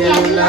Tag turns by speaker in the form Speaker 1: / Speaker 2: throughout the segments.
Speaker 1: ಎಲ್ಲ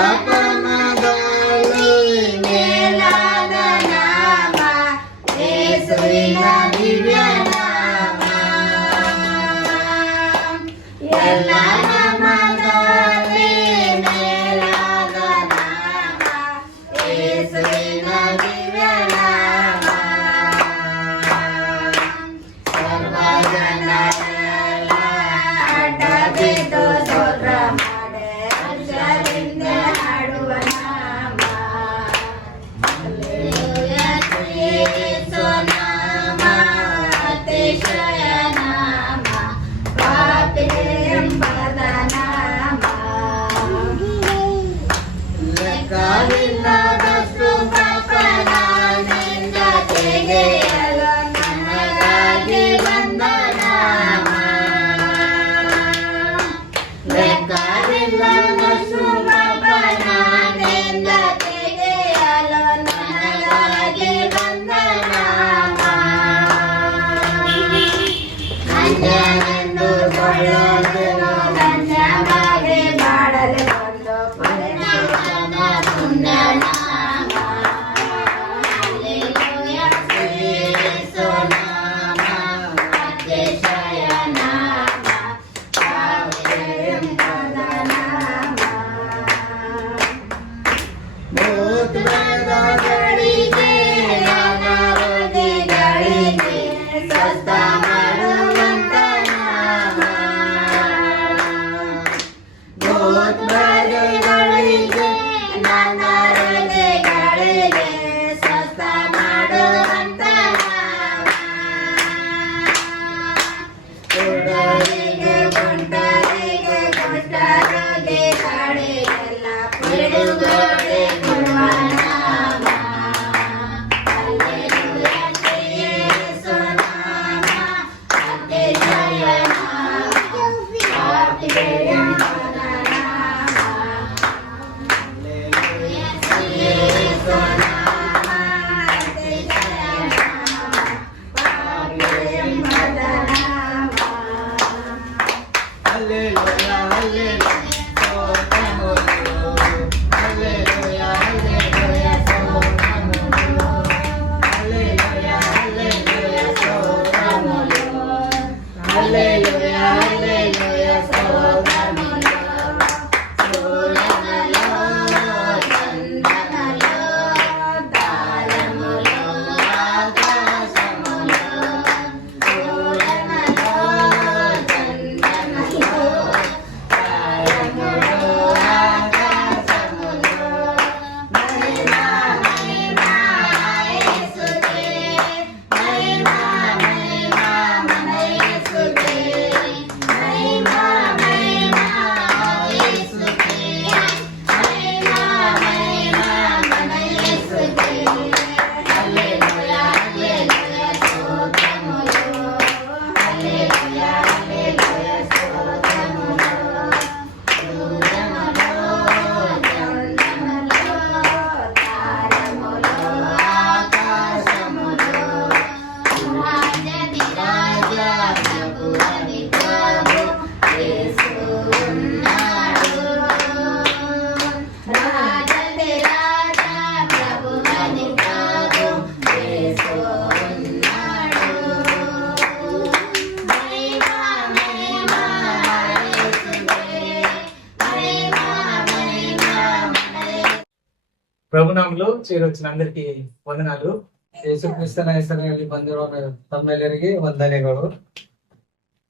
Speaker 2: ప్రభునామంలో చేరొచ్చిన అందరికి వందనాలు
Speaker 3: ಯೇಸುಕ್ರಿಸ್ತನ ಹೆಸರಿನಲ್ಲಿ ಬಂದಿರೋ ತಮ್ಮೆಲ್ಲರಿಗೆ ವಂದನೆಗಳು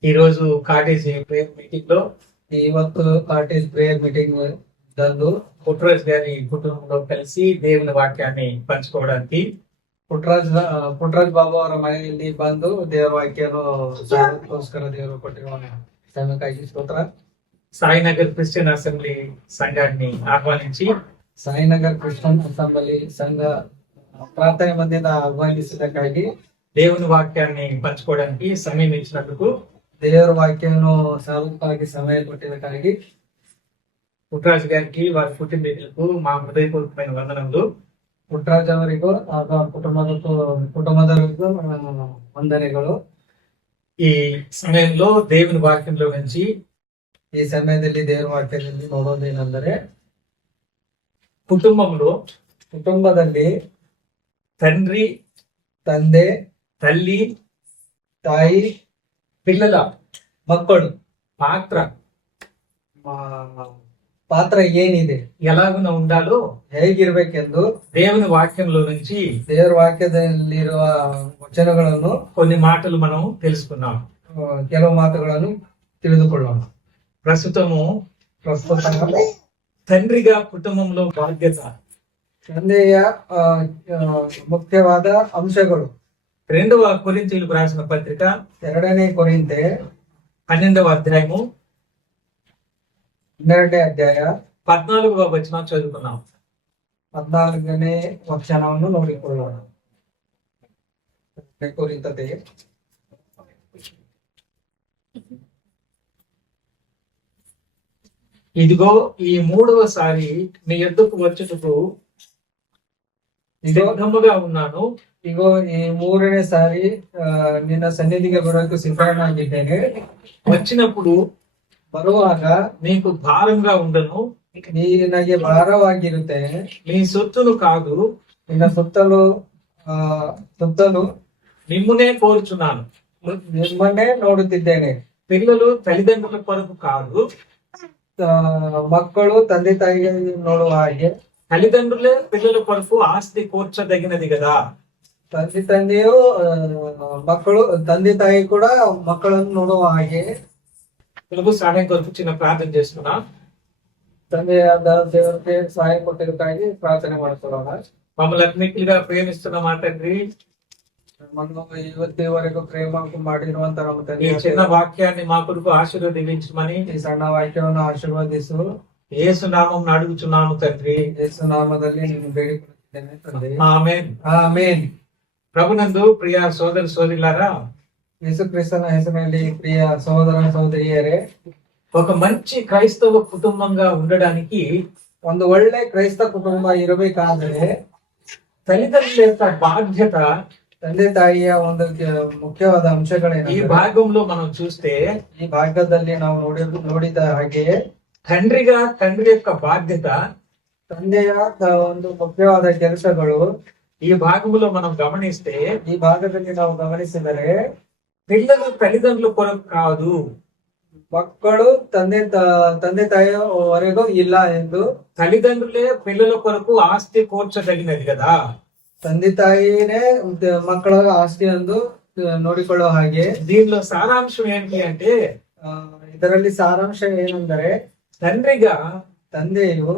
Speaker 2: ఈ రోజు కాటేజ్ ప్రేయర్ మీటింగ్ లో
Speaker 3: ಇವತ್ತು ಕಾಟೇಜ್ ಪ್ರೇಯರ್ ಮೀಟಿಂಗ್ ದಂದು
Speaker 2: పుట్రాజ్ గారి కుటుంబంలో కలిసి దేవుని వాక్యాన్ని పంచుకోవడానికి
Speaker 3: ಪುಟ್ರಾಜ್ ಪುಟ್ರಾಜ್ ಬಾಬು ಅವರ ಮನೆಯಲ್ಲಿ ಬಂದು ದೇವರ ವಾಕ್ಯನು ಸಾರೋದಕ್ಕೋಸ್ಕರ ದೇವರು ಕೊಟ್ಟಿರುವ ಸಮಯಕ್ಕಾಗಿ ಸ್ತೋತ್ರ
Speaker 2: సాయినగర్ క్రిస్టియన్ అసెంబ్లీ సంఘాన్ని ఆహ్వానించి
Speaker 3: ಸಾಯಿನಗರ್ ಕ್ರಿಶ್ಚಿಯನ್ ಅಸೆಂಬ್ಲಿ ಸಂಘ ಪ್ರಾರ್ಥನೆ ಮಂದಿಯಿಂದ ಆಹ್ವಾನಿಸಿದ್ದಕ್ಕಾಗಿ
Speaker 2: దేవుని వాక్యాన్ని పంచుకోవడానికి సమయం ఇచ్చినందుకు
Speaker 3: ದೇವರ ವಾಕ್ಯವನ್ನು ಸಾರ್ವತ್ರಿಕವಾಗಿ ಸಮಯ ಕೊಟ್ಟಿದ್ದಕ್ಕಾಗಿ
Speaker 2: పుట్రాజ్ గారికి వారి పుట్టినరోజులకు మా హృదయపూర్వకమైన వందనములు
Speaker 3: ಪುಟ್ಟರಾಜ್ ಅವರಿಗೂ ಹಾಗೂ ಅವ್ರ ಕುಟುಂಬದ ಕುಟುಂಬದವರಿಗೂ ಆ, ವಂದನೆಗಳು
Speaker 2: ఈ సమయంలో దేవుని వాక్యంలో నుంచి
Speaker 3: ಈ ಸಮಯದಲ್ಲಿ ದೇವರ ವಾಕ್ಯದಲ್ಲಿ ನೋಡೋದೇನೆಂದರೆ
Speaker 2: కుటుంబంలో
Speaker 3: ಕುಟುಂಬದಲ್ಲಿ
Speaker 2: తండ్రి
Speaker 3: ತಂದೆ
Speaker 2: తల్లి
Speaker 3: ತಾಯಿ
Speaker 2: పిల్లల
Speaker 3: ಮಕ್ಕಳು
Speaker 2: పాత్ర
Speaker 3: ಆ, ಪಾತ್ರ ಏನಿದೆ
Speaker 2: ఎలాగున ఉండాలో
Speaker 3: ಹೇಗಿರ್ಬೇಕೆಂದು
Speaker 2: దేవుని వాక్యంలో నుంచి
Speaker 3: ದೇವರ ವಾಕ್ಯದಲ್ಲಿರುವ ವಚನಗಳನ್ನು
Speaker 2: కొన్ని మాటలు మనం తెలుసుకున్నాం
Speaker 3: ಆ, ಕೆಲವು ಮಾತುಗಳನ್ನು ತಿಳಿದುಕೊಳ್ಳೋಣ
Speaker 2: ప్రస్తుతము
Speaker 3: ಪ್ರಸ್ತುತ
Speaker 2: తండ్రిగా కుటుంబంలో బాధ్యత
Speaker 3: ತಂದೆಯ ಆ, ಆ, ಮುಖ್ಯವಾದ ಅಂಶಗಳು
Speaker 2: రెండవ కొరింతీయులకు రాసిన పత్రిక
Speaker 3: ಎರಡನೇ ಕೊರಿಂತೆ
Speaker 2: పన్నెండవ అధ్యాయము
Speaker 3: ಹನ್ನೆರಡನೇ ಅಧ್ಯಾಯ
Speaker 2: పద్నాలుగవ వచనం చదువుకున్నాం
Speaker 3: ಹದ್ನಾಲ್ಕನೇ ವಚನವನ್ನು ನೋಡಿಕೊಳ್ಳೋಣ ಎರಡನೇ
Speaker 2: ఇదిగో ఈ మూడవసారి మీ ఎద్దుకు వచ్చుటకు
Speaker 3: ఇదిగో
Speaker 2: సిద్ధముగా ఉన్నాను
Speaker 3: ಇಗೋ ಈ ಮೂರನೇ ಸಾರಿ ಆ, ನಿನ್ನ ಸನ್ನಿಧಿಗೆ ಬರೋಕೆ ಸಿದ್ಧನಾಗಿದ್ದೇನೆ
Speaker 2: వచ్చినప్పుడు
Speaker 3: ಬರುವಾಗ
Speaker 2: మీకు భారంగా ఉండను
Speaker 3: ನಿನಗೆ ಭಾರವಾಗಿರುತ್ತೆ
Speaker 2: మీ సొత్తును కాదు
Speaker 3: ನಿನ್ನ ಸುತ್ತಲೂ ಆ ಸುತ್ತಲೂ
Speaker 2: మిమ్మునే కోరుచున్నాను
Speaker 3: ನಿಮ್ಮನ್ನೇ ನೋಡುತ್ತಿದ್ದೇನೆ
Speaker 2: పిల్లలు తల్లిదండ్రుల కొరకు కాదు
Speaker 3: ಆ, ಮಕ್ಕಳು ತಂದೆ ತಾಯಿಗೆ ನೋಡುವ ಹಾಗೆ
Speaker 2: తల్లిదండ్రులే పిల్లల కొరకు ఆస్తి కూర్చదగినది కదా
Speaker 3: ತಂದೆ ತಂದೆಯು ಆ, ಮಕ್ಕಳು ತಂದೆ ತಾಯಿ ಕೂಡ ಮಕ್ಕಳನ್ನು ನೋಡುವ ಹಾಗೆ
Speaker 2: తెలుగు సహాయం కొరకు చిన్న ప్రార్థన చేస్తున్నా
Speaker 3: ತಂದೆಯಾದ ದೇವರಿಗೆ ಸಹಾಯ ಕೊಟ್ಟಿದ್ದಕ್ಕಾಗಿ ಪ್ರಾರ್ಥನೆ ಮಾಡ್ಕೊಳ್ಳೋಣ
Speaker 2: మమ్మల్ని అన్నిటిగా ప్రేమిస్తున్న మా తండ్రి
Speaker 3: ನಮ್ಮನ್ನು ಇವತ್ತಿವರೆಗೂ ಪ್ರೇಮ ಮಾಡಿರುವಂತ ನಮ್ಮ
Speaker 2: ఈ
Speaker 3: ತಂದೆ
Speaker 2: చిన్న వాక్యాన్ని మా కొరకు ఆశీర్వదించమని
Speaker 3: ಈ ಸಣ್ಣ ವಾಕ್ಯವನ್ನು ಆಶೀರ್ವದಿಸು
Speaker 2: ఏసు నామం అడుగుచున్నాము తండ్రి
Speaker 3: ಯೇಸು ನಾಮದಲ್ಲಿ ನೀನು ಬೇಡಿಕೊಳ್ಳುತ್ತೇನೆ ತಂದೆ
Speaker 2: ఆమె
Speaker 3: ಆಮೇನ್
Speaker 2: ప్రభునందు ప్రియ సోదర సోదరులారా
Speaker 3: ಯೇಸು ಕ್ರಿಸ್ತನ ಹೆಸರಿನಲ್ಲಿ ಪ್ರಿಯ ಸಹೋದರ ಸಹೋದರಿಯರೇ
Speaker 2: ఒక మంచి క్రైస్తవ కుటుంబంగా ఉండడానికి
Speaker 3: ಒಂದು ಒಳ್ಳೆ ಕ್ರೈಸ್ತ ಕುಟುಂಬ ಇರಬೇಕಾದರೆ
Speaker 2: తల్లిదండ్రుల యొక్క బాధ్యత
Speaker 3: ತಂದೆ ತಾಯಿಯ ಒಂದು ಕೆ- ಮುಖ್ಯವಾದ
Speaker 2: ఈ
Speaker 3: ಅಂಶಗಳೇನು
Speaker 2: భాగంలో మనం చూస్తే
Speaker 3: ಈ ಭಾಗದಲ್ಲಿ ನಾವು ನೋಡಿ ನೋಡಿದ ಹಾಗೆ
Speaker 2: తండ్రిగా తండ్రి యొక్క బాధ్యత
Speaker 3: ತಂದೆಯ ತ- ಒಂದು ಮುಖ್ಯವಾದ ಕೆಲಸಗಳು
Speaker 2: ఈ భాగంలో మనం గమనిస్తే
Speaker 3: ಈ ಭಾಗದಲ್ಲಿ ನಾವು ಗಮನಿಸಿದರೆ
Speaker 2: పిల్లలు తల్లిదండ్రుల కొరకు కాదు
Speaker 3: ಮಕ್ಕಳು ತಂದೆ ತ- ತಂದೆ ತಾಯಿಯವರೆಗೂ ಇಲ್ಲ ಎಂದು
Speaker 2: తల్లిదండ్రులే పిల్లల కొరకు ఆస్తి కూర్చదగినది కదా
Speaker 3: ತಂದೆ ತಾಯಿನೇ ದ- ಮಕ್ಕಳ ಆಸ್ತಿ ಎಂದು ಅಹ್, ನೋಡಿಕೊಳ್ಳುವ ಹಾಗೆ
Speaker 2: దీనిలో సారాంశం ఏంటి అంటే
Speaker 3: ಆ, ಇದರಲ್ಲಿ ಸಾರಾಂಶ ಏನೆಂದರೆ
Speaker 2: తండ్రిగా
Speaker 3: ತಂದೆಯು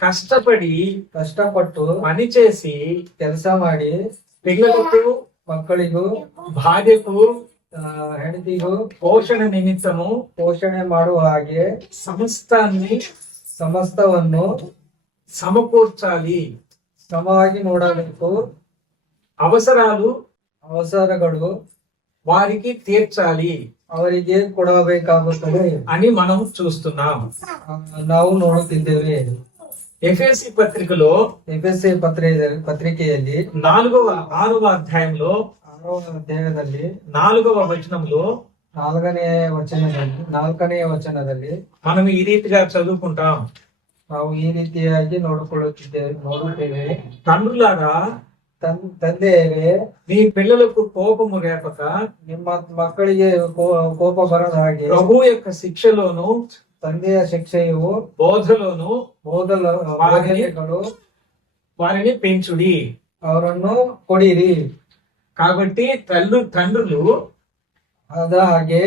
Speaker 2: కష్టపడి
Speaker 3: ಕಷ್ಟಪಟ್ಟು
Speaker 2: పనిచేసి
Speaker 3: ಕೆಲಸ ಮಾಡಿ
Speaker 2: పిల్లలకు
Speaker 3: ಮಕ್ಕಳಿಗೂ
Speaker 2: భార్యకు
Speaker 3: ಆ, ಹೆಂಡತಿಗೂ
Speaker 2: పోషణ నిమిత్తము
Speaker 3: ಪೋಷಣೆ ಮಾಡುವ ಹಾಗೆ
Speaker 2: సమస్తాన్ని
Speaker 3: ಸಮಸ್ತವನ್ನು
Speaker 2: సమకూర్చాలి
Speaker 3: సమాగి నోడాలకు
Speaker 2: అవసరాలు
Speaker 3: అవసరగడు
Speaker 2: వారికి తీర్చాలి
Speaker 3: అవరికి కొడవే కాబోతుంది
Speaker 2: అని మనం చూస్తున్నాం.
Speaker 3: నావు నోడు తిందేవే
Speaker 2: ఎఫ్ఎస్సి పత్రికలో
Speaker 3: ఎఫ్ఎస్సి పత్రిక పత్రిక పత్రికేయండి
Speaker 2: నాలుగవ ఆరవ అధ్యాయంలో
Speaker 3: ఆరవ అధ్యాయదండి.
Speaker 2: నాలుగవ వచనంలో
Speaker 3: నాలుగనే వచనం నాలుగనే వచనదండి.
Speaker 2: మనం ఈ రీతిగా చదువుకుంటాం.
Speaker 3: ನಾವು ಈ ರೀತಿಯಾಗಿ ನೋಡಿಕೊಳ್ಳುತ್ತಿದ್ದೇವೆ ನೋಡುತ್ತೇವೆ
Speaker 2: తండ్రులారా
Speaker 3: ತನ್ ತಂದೆಯರೇ
Speaker 2: మీ పిల్లలకు కోపము రేపక
Speaker 3: ನಿಮ್ಮ ಮಕ್ಕಳಿಗೆ ಕೋ- ಕೋಪ ಬರದ ಹಾಗೆ
Speaker 2: ప్రభు యొక్క శిక్షలోను
Speaker 3: ತಂದೆಯ ಶಿಕ್ಷೆಯು
Speaker 2: బోధలోను
Speaker 3: ಬೋಧಲ ಬೋಧನೆಗಳು
Speaker 2: వారిని పెంచుడి
Speaker 3: ಅವರನ್ನು ಕೊಡಿರಿ
Speaker 2: కాబట్టి తల్లు తండ్రులు
Speaker 3: ಅದ ಹಾಗೆ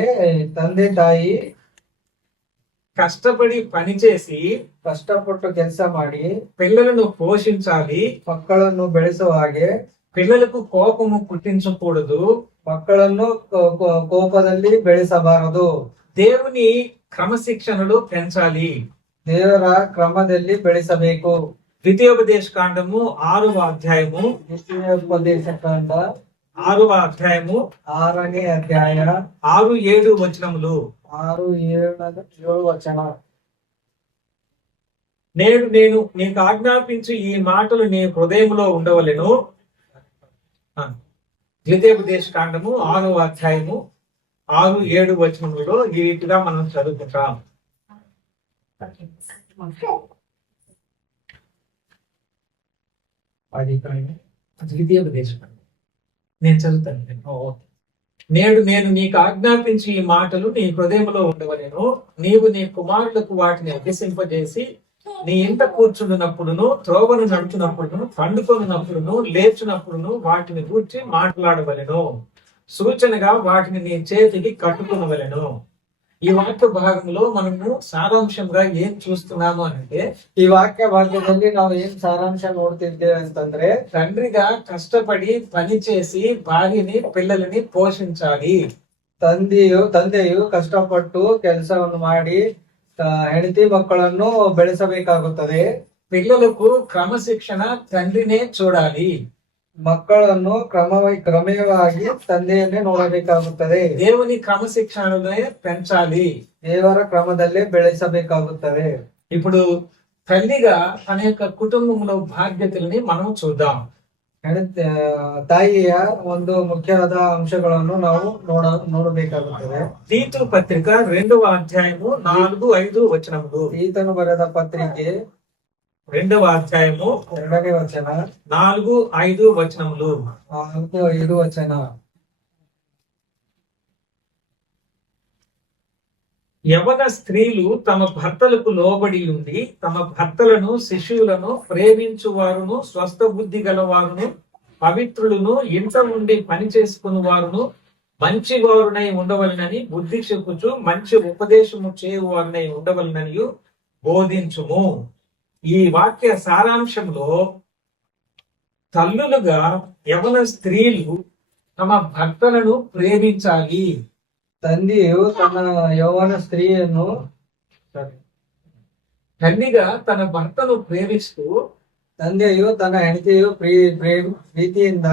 Speaker 3: ತಂದೆ ತಾಯಿ
Speaker 2: కష్టపడి పనిచేసి
Speaker 3: ಕಷ್ಟಪಟ್ಟು ಕೆಲಸ ಮಾಡಿ
Speaker 2: పిల్లలను పోషించాలి
Speaker 3: ಮಕ್ಕಳನ್ನು ಬೆಳೆಸುವ ಹಾಗೆ
Speaker 2: పిల్లలకు కోపము పుట్టించకూడదు
Speaker 3: ಮಕ್ಕಳನ್ನು ಕೋ- ಕೋ- ಕೋಪದಲ್ಲಿ ಬೆಳೆಸಬಾರದು
Speaker 2: దేవుని క్రమశిక్షణలు పెంచాలి
Speaker 3: ದೇವರ ಕ್ರಮದಲ್ಲಿ ಬೆಳೆಸಬೇಕು
Speaker 2: ద్వితీయోపదేశ కాండము ఆరవ అధ్యాయము
Speaker 3: ದ್ವಿತೀಯ ಉಪದೇಶ ಕಾಂಡ
Speaker 2: ఆరు అధ్యాయము
Speaker 3: ఆరనే అధ్యాయ
Speaker 2: ఆరు ఏడు వచనములు.
Speaker 3: ఆరు ఏడు వచన
Speaker 2: నేడు నేను నీకు ఆజ్ఞాపించి ఈ మాటలు నీ హృదయంలో ఉండవలను. ద్వితీయోపదేశ కాండము ఆరు అధ్యాయము ఆరు ఏడు వచనములో ఈ రీతిగా మనం చదువుకుంటాం. ద్వితీయోపదేశ కాండం నేను చదువుతాను నేను. ఓకే. నేడు నేను నీకు ఆజ్ఞాపించి ఈ మాటలు నీ హృదయంలో ఉండవలేను నీవు నీ కుమారులకు వాటిని అభ్యసింపజేసి నీ ఇంట కూర్చుండినప్పుడును త్రోవను నడుచునప్పుడును పండుకొనున్నప్పుడును లేచినప్పుడును వాటిని గూర్చి మాట్లాడవలెను సూచనగా వాటిని నీ చేతికి కట్టుకునవలను ఈ వాక్య భాగంలో మనము సారాంశంగా ఏం చూస్తున్నాము అంటే
Speaker 3: ಈ ವಾಕ್ಯ ಭಾಗದಲ್ಲಿ ನಾವು ಏನ್ ಸಾರಾಂಶ ನೋಡ್ತಿದ್ದೇವೆ ಅಂತಂದ್ರೆ
Speaker 2: తండ్రిగా కష్టపడి పని చేసి భార్యని పిల్లలని పోషించాలి
Speaker 3: ತಂದೆಯು ತಂದೆಯು ಕಷ್ಟಪಟ್ಟು ಕೆಲಸವನ್ನು ಮಾಡಿ ಆ, ಹೆಂಡತಿ ಮಕ್ಕಳನ್ನು ಬೆಳೆಸಬೇಕಾಗುತ್ತದೆ
Speaker 2: పిల్లలకు క్రమశిక్షణ తండ్రినే చూడాలి
Speaker 3: ಮಕ್ಕಳನ್ನು ಕ್ರಮವಾಗಿ ಕ್ರಮೇಯವಾಗಿ ತಂದೆಯನ್ನೇ ನೋಡಬೇಕಾಗುತ್ತದೆ
Speaker 2: దేవుని క్రమశిక్షణనే పెంచాలి
Speaker 3: ದೇವರ ಕ್ರಮದಲ್ಲೇ ಬೆಳೆಸಬೇಕಾಗುತ್ತದೆ
Speaker 2: ఇప్పుడు తల్లిగా తన యొక్క కుటుంబంలో బాధ్యతల్ని మనం చూద్దాం
Speaker 3: ಹೆಂಡತಿ ಆ, ತಾಯಿಯ ಒಂದು ಮುಖ್ಯವಾದ ಅಂಶಗಳನ್ನು ನಾವು ನೋಡ ನೋಡಬೇಕಾಗುತ್ತದೆ
Speaker 2: తీతు పత్రిక రెండవ అధ్యాయము నాలుగు ఐదు వచనములు
Speaker 3: ಈತನು ಬರೆದ ಪತ್ರಿಕೆ
Speaker 2: రెండవ అధ్యాయము
Speaker 3: రెండవ వచన.
Speaker 2: నాలుగు ఐదు వచనములు.
Speaker 3: నాలుగు ఐదు వచన.
Speaker 2: యవన స్త్రీలు తమ భర్తలకు లోబడి ఉండి తమ భర్తలను శిశువులను ప్రేమించువారును స్వస్థ బుద్ధి గల వారును పవిత్రులను ఇంత ఉండి పని చేసుకుని వారును మంచి వారునై ఉండవలనని బుద్ధి చెప్పుచు మంచి ఉపదేశము చేయవారునై ఉండవలనని బోధించుము. ఈ వాక్య సారాంశంలో తల్లులుగా యవన స్త్రీలు తమ భర్తలను ప్రేమించాలి
Speaker 3: ತಂದೆಯು ತನ್ನ ಯೌವನ ಸ್ತ್ರೀಯನ್ನು
Speaker 2: తల్లిగా తన భర్తను ప్రేమిస్తూ
Speaker 3: ತಂದೆಯು ತನ್ನ ಹೆಂಡತಿಯು ಪ್ರೀ ಪ್ರೇಮ್ ಪ್ರೀತಿಯಿಂದ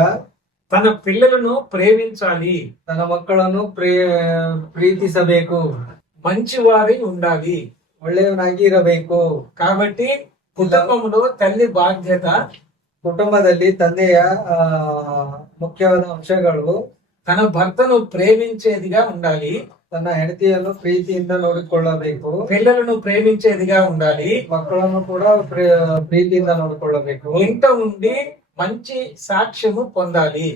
Speaker 2: తన పిల్లలను ప్రేమించాలి
Speaker 3: ತನ್ನ ಮಕ್ಕಳನ್ನು ಪ್ರೇ ಪ್ರೀತಿಸಬೇಕು
Speaker 2: మంచివారై ఉండాలి
Speaker 3: ಒಳ್ಳೆಯವನಾಗಿ ಇರಬೇಕು
Speaker 2: కాబట్టి కుటుంబంలో తల్లి బాధ్యత
Speaker 3: ಕುಟುಂಬದಲ್ಲಿ ತಂದೆಯ ಆ, ಮುಖ್ಯವಾದ ಅಂಶಗಳು
Speaker 2: తన భర్తను ప్రేమించేదిగా ఉండాలి
Speaker 3: ತನ್ನ ಹೆಂಡತಿಯನ್ನು ಪ್ರೀತಿಯಿಂದ ನೋಡಿಕೊಳ್ಳಬೇಕು
Speaker 2: పిల్లలను ప్రేమించేదిగా ఉండాలి
Speaker 3: ಮಕ್ಕಳನ್ನು ಕೂಡ ಪ್ರೀ- ಪ್ರೀತಿಯಿಂದ ನೋಡಿಕೊಳ್ಳಬೇಕು
Speaker 2: ఇంట ఉండి మంచి సాక్ష్యము పొందాలి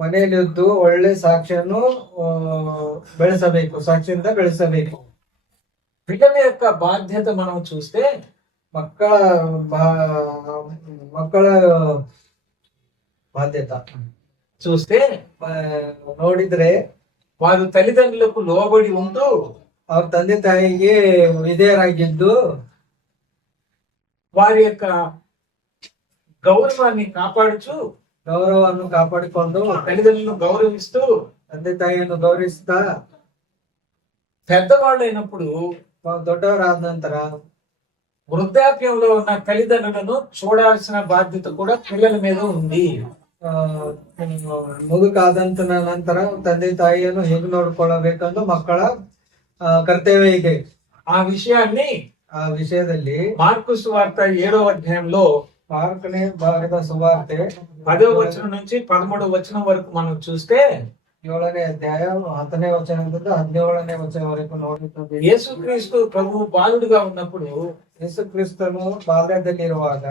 Speaker 3: ಮನೆಯಲ್ಲಿದ್ದು ಒಳ್ಳೆ ಸಾಕ್ಷಿಯನ್ನು ಆ, ಬೆಳೆಸಬೇಕು ಸಾಕ್ಷಿಯಿಂದ ಬೆಳೆಸಬೇಕು
Speaker 2: పిల్లల యొక్క బాధ్యత మనం చూస్తే
Speaker 3: ಮಕ್ಕಳ ಬಾ- ಮಕ್ಕಳ ಬಾಧ್ಯತ
Speaker 2: చూస్తే
Speaker 3: ಆ, ನೋಡಿದ್ರೆ
Speaker 2: వారు తల్లిదండ్రులకు లోబడి ఉంటూ
Speaker 3: ಅವ್ರ ತಂದೆ ತಾಯಿಗೆ ವಿಧೇಯರಾಗಿದ್ದು
Speaker 2: వారి యొక్క గౌరవాన్ని కాపాడుచూ
Speaker 3: ಗೌರವವನ್ನು ಕಾಪಾಡಿಕೊಂಡು
Speaker 2: తల్లిదండ్రులను గౌరవిస్తూ
Speaker 3: ತಂದೆ ತಾಯಿಯನ್ನು ಗೌರವಿಸ್ತಾ
Speaker 2: పెద్దవాళ్ళు అయినప్పుడు
Speaker 3: ದೊಡ್ಡವರಾದ ನಂತರ
Speaker 2: వృద్ధాప్యంలో ఉన్న తల్లిదండ్రులను చూడాల్సిన బాధ్యత కూడా పిల్లల మీద ఉంది.
Speaker 3: ಮುದುಕಾದಂತನ అనంతరం తండ్రి తాయిను ಹೇಗೆ ನೋಡ್ಕೊಳ್ಬೇಕಂದು ಮಕ್ಕಳ ಕರ್ತವ್ಯ ಇದೆ
Speaker 2: ఆ విషయాన్ని
Speaker 3: ఆ విషయದಲ್ಲಿ
Speaker 2: మార్కు సువార్త ఏడో అధ్యాయంలో
Speaker 3: మార్కునే భారత సువార్తె
Speaker 2: పదో వచనం నుంచి పదమూడో వచనం వరకు మనం చూస్తే
Speaker 3: ಏಳನೇ ಅಧ್ಯಾಯ ಹತ್ತನೇ ವಚನದಿಂದ ಹದಿನೇಳನೇ ವಚನವರೆಗೂ ನೋಡಿದ್ದೇವೆ
Speaker 2: యేసుక్రీస్తు ప్రభు బాలుడుగా ఉన్నప్పుడు
Speaker 3: ಯೇಸು ಕ್ರಿಸ್ತನು ಬಾಲ್ಯದಲ್ಲಿರುವಾಗ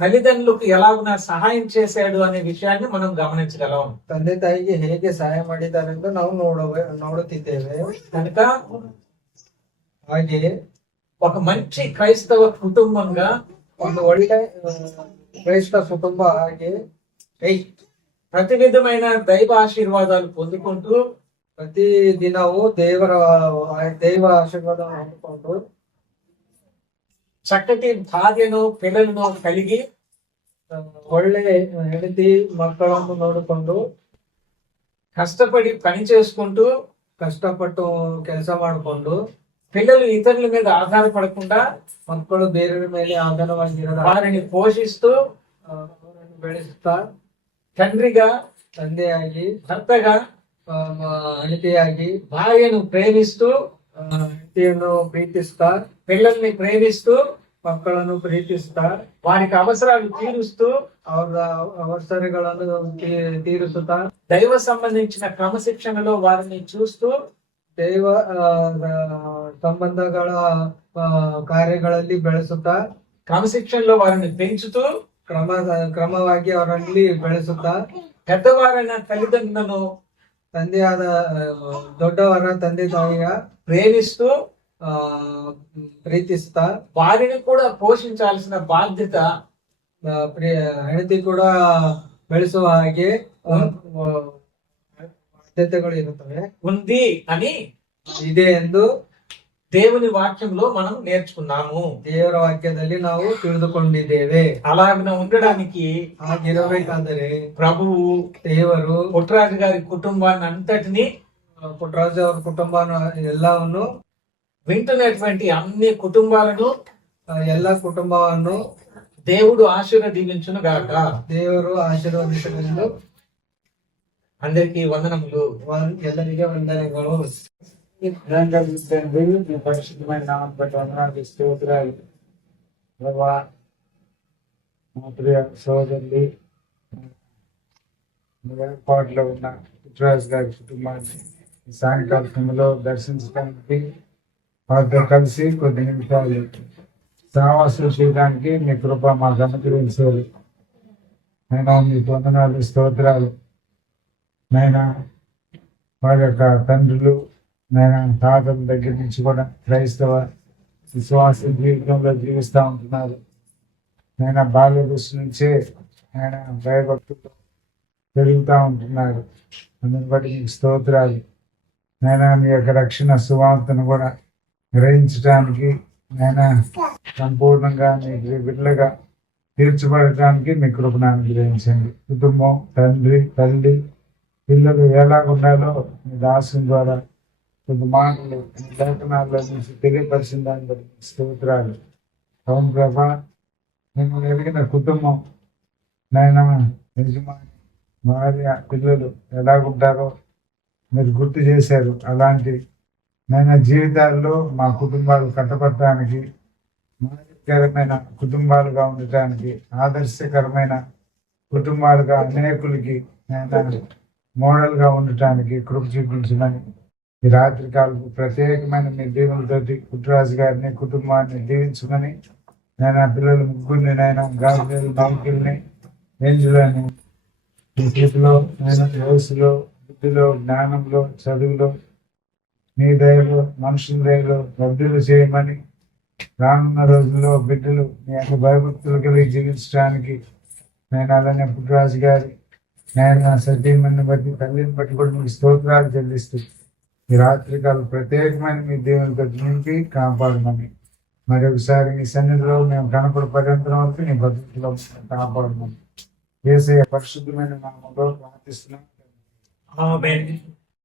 Speaker 2: తల్లిదండ్రులకు ఎలాగున సహాయం చేశాడు అనే విషయాన్ని మనం గమనించగలం
Speaker 3: ತಂದೆ ತಾಯಿಗೆ ಹೇಗೆ ಸಹಾಯ ಮಾಡಿದ್ದಾರೆಂದು ನಾವು ನೋಡುವ ನೋಡುತ್ತಿದ್ದೇವೆ
Speaker 2: కనుక
Speaker 3: ಹಾಗೆ
Speaker 2: ఒక మంచి క్రైస్తవ కుటుంబంగా
Speaker 3: ಒಂದು ಒಳ್ಳೆ ಆ, ಕ್ರೈಸ್ತ ಕುಟುಂಬ ಹಾಗೆ ಏಯ್,
Speaker 2: ప్రతి విధమైన దైవ ఆశీర్వాదాలు పొందుకుంటూ
Speaker 3: ಪ್ರತಿ ದಿನವೂ ದೇವರ ದೈವ ಆಶೀರ್ವಾದವನ್ನು ಹೊಂದಿಕೊಂಡು
Speaker 2: చక్కటి భార్యను పిల్లలను కలిగి
Speaker 3: ಆ, ಒಳ್ಳೆ ಹೆಂಡತಿ ಮಕ್ಕಳನ್ನು ನೋಡಿಕೊಂಡು
Speaker 2: కష్టపడి పని చేసుకుంటూ
Speaker 3: ಕಷ್ಟಪಟ್ಟು ಕೆಲಸ ಮಾಡಿಕೊಂಡು
Speaker 2: పిల్లలు ఇతరుల మీద ఆధారపడకుండా
Speaker 3: ಮಕ್ಕಳು ಬೇರೆಯವರ ಮೇಲೆ ಆಧಾರವಾಗಿರದ
Speaker 2: వారిని పోషిస్తూ
Speaker 3: ಆ, ಅವರನ್ನು ಬೆಳೆಸುತ್ತಾ
Speaker 2: తండ్రిగా
Speaker 3: ತಂದೆಯಾಗಿ
Speaker 2: భర్తగా
Speaker 3: ಆ, ಮ- ಹೆಂಡತಿಯಾಗಿ
Speaker 2: భార్యను ప్రేమిస్తూ
Speaker 3: ಆ, ಹೆಂಡತಿಯನ್ನು ಪ್ರೀತಿಸ್ತಾ
Speaker 2: పిల్లల్ని ప్రేమిస్తూ
Speaker 3: ಮಕ್ಕಳನ್ನು ಪ್ರೀತಿಸ್ತಾ
Speaker 2: వారికి అవసరాలు తీరుస్తూ
Speaker 3: ಅವರ ಅವಸರಗಳನ್ನು ತೀ- ತೀರಿಸುತ್ತಾ
Speaker 2: దైవ సంబంధించిన క్రమశిక్షణలో వారిని చూస్తూ
Speaker 3: ದೈವ ಆ, ರ- ಸಂಬಂಧಗಳ ಆ, ಕಾರ್ಯಗಳಲ್ಲಿ ಬೆಳೆಸುತ್ತಾ
Speaker 2: క్రమశిక్షణలో వారిని పెంచుతూ
Speaker 3: ಕ್ರಮ ಕ್ರಮವಾಗಿ ಅವರಲ್ಲಿ ಬೆಳೆಸುತ್ತಾ
Speaker 2: పెద్దవారైన తల్లిదండ్రులను
Speaker 3: ತಂದೆಯಾದ ಆ, ದೊಡ್ಡವರ ತಂದೆ ತಾಯಿಯ
Speaker 2: ప్రేమిస్తూ
Speaker 3: ಆ, ಪ್ರೀತಿಸುತ್ತಾ
Speaker 2: వారిని కూడా పోషించాల్సిన బాధ్యత
Speaker 3: ಆ, ಪ್ರಿಯ ಹೆಂಡತಿ ಕೂಡ ಬೆಳೆಸುವ ಹಾಗೆ ಆ, ಆ, ಬಾಧ್ಯತೆಗಳು ಇರುತ್ತವೆ
Speaker 2: ఉంది అని
Speaker 3: ಇದೆ ಎಂದು
Speaker 2: దేవుని వాక్యంలో మనం నేర్చుకున్నాము
Speaker 3: ದೇವರ ವಾಕ್ಯದಲ್ಲಿ ನಾವು ತಿಳಿದುಕೊಂಡಿದ್ದೇವೆ
Speaker 2: అలాగిన ఉండడానికి
Speaker 3: ಹಾಗಿರಬೇಕಾದರೆ
Speaker 2: ప్రభువు
Speaker 3: ದೇವರು
Speaker 2: పుట్టరాజు గారి కుటుంబాన్ని అంతటిని
Speaker 3: ಪುಟ್ಟರಾಜು ಅವರ ಕುಟುಂಬ ಎಲ್ಲವನ್ನು
Speaker 2: వింటున్నటువంటి అన్ని కుటుంబాలను
Speaker 3: ಆ, ಎಲ್ಲ ಕುಟುಂಬವನ್ನು
Speaker 2: దేవుడు ఆశీర్వదించును గాక
Speaker 3: ದೇವರು ಆಶೀರ್ವದಿಸಲೆಂದು
Speaker 2: అందరికీ వందనములు
Speaker 3: wan- ಎಲ್ಲರಿಗೆ ವಂದನೆಗಳು
Speaker 4: తండ్రి మీ పరిశుద్ధమైన నామం బట్టి వందనాలు స్తోత్రాలు. ప్రభా మా ప్రియ సోదరులు మీ ఉన్న పుట్టరాజు గారి కుటుంబాన్ని సాయంకాల సమయంలో దర్శించడానికి వారితో కలిసి కొద్ది నిమిషాలు సావాసం చేయడానికి మీ కృప మాకు అనుగ్రహించారు అయినా మీ వందనాలు స్తోత్రాలు నైనా వారి యొక్క తండ్రులు నేను తాతల దగ్గర నుంచి కూడా క్రైస్తవ విశ్వాస జీవితంలో జీవిస్తూ ఉంటున్నారు నేను బాల్య దృష్టి నుంచే ఆయన భయభక్తులు పెరుగుతూ ఉంటున్నారు అందుని బట్టి మీకు స్తోత్రాలు. నేను మీ యొక్క రక్షణ సువార్తను కూడా గ్రహించడానికి నేను సంపూర్ణంగా మీకు బిడ్డలుగా తీర్చబడటానికి మీ కృపను అనుగ్రహించండి. కుటుంబం తండ్రి తల్లి పిల్లలు ఎలా ఉండాలో మీ దాసం ద్వారా కొన్ని మాటలు లేఖనాల్లో నుంచి తెలియపరిచిన దాన్ని బట్టి స్తోత్రాలు. అవును ప్రభా మేము ఎదిగిన కుటుంబం నాయన యజమాని భార్య పిల్లలు ఎలాగుంటారో మీరు గుర్తు చేశారు. అలాంటి నాయన జీవితాల్లో మా కుటుంబాలు కట్టపడటానికి మాదిరికరమైన కుటుంబాలుగా ఉండటానికి ఆదర్శకరమైన కుటుంబాలుగా అనేకులకి నాయన మోడల్గా ఉండటానికి కృప చూపించడానికి ఈ రాత్రి కాలకు ప్రత్యేకమైన మీ దేవులతోటి పుట్టరాజు గారిని కుటుంబాన్ని దీవించమని నేను ఆ పిల్లల ముగ్గురిని నేను గాజులు బాంకుల్ని ఏంజులని మీ చేతిలో నేను వయసులో బుద్ధిలో జ్ఞానంలో చదువులో మీ దయలో మనుషుల దయలో వృద్ధులు చేయమని రానున్న రోజుల్లో బిడ్డలు మీ యొక్క భయభక్తులు కలిగి జీవించడానికి నేను అలానే పుట్టరాజు గారి నేను సత్యమని బట్టి తల్లిని బట్టి కూడా మీకు స్తోత్రాలు చెల్లిస్తూ ఈ రాత్రికాలు ప్రత్యేకమైన మీ దేవునితో నింపి కాపాడమని. మరి ఒకసారి మీ సన్నిధిలో మేము కనపడి పర్యంతరం వరకు నీ భద్రతలో కాపాడమని. ఏసే పరిశుద్ధమైన నామంలో ప్రార్థిస్తున్నాం.